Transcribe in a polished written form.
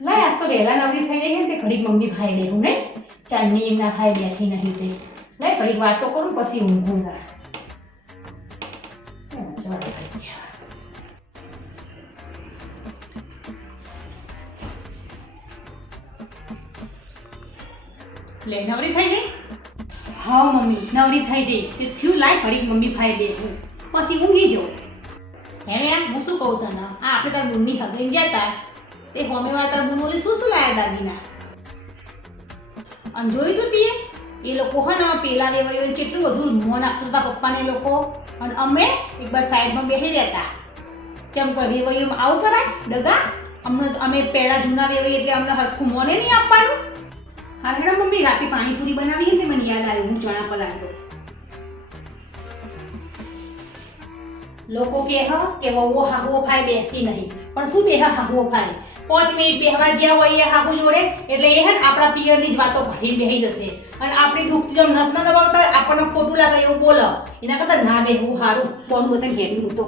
લાય આજ તો વહેલા નવરી થઈ ગઈ ને તે ઘડીક મમ્મી ભાઈ બેહું ને ચાંદની એમના ભાઈ બેઠી નહીં તે લાય ઘડીક વાતો કરું પછી ઊંઘું ના લે નવરી થઈ ગઈ? હા મમ્મી નવરી થઈ જઈ તે થયું લાય ઘડીક મમ્મી ભાઈ બેહું પછી ઊંઘી જાઉં. હે હું શું કહું તને આ આપણે તાર બુનની હગઈને જતા તે હોમેવાર તાર બુન ઓલી શું લાયા દાદીના અને જોયું તું તે એ લોકો હે ને પેલા વેવાયો કેટલું બધું મોન આપતા હતા પપ્પાને એ લોકો અને અમે એક બાર સાઈડમાં બેસી રહેતા ચમ કોઈ વેવાયો આવું કરાય ડગા અમે પહેલા જૂના વેવાઈ એટલે અમને હરખું મોને નહીં આપવાનું. હા મેડમ મમ્મી રાતે પાણીપુરી બનાવી હતી મને યાદ આવ્યું હું ચણા પલાળતો. લોકો કે કે વહુ હાહુઓ ભાઈ બેસતી નહીં પણ શું બેહા હાહુઓ ભાઈ 5 મિનિટ બેહવા જ્યાં હોય એ હાહુ જોડે એટલે એ હે ને આપણા પિયરની જ વાતો કાઢીને બેહી જશે અને આપણી દુઃખથી જો નસ ન દબાવતા આપણને ખોટું લાગે એવું બોલો એના કરતાં ના બેહવું સારું કોણ બધાને હેડી હું તો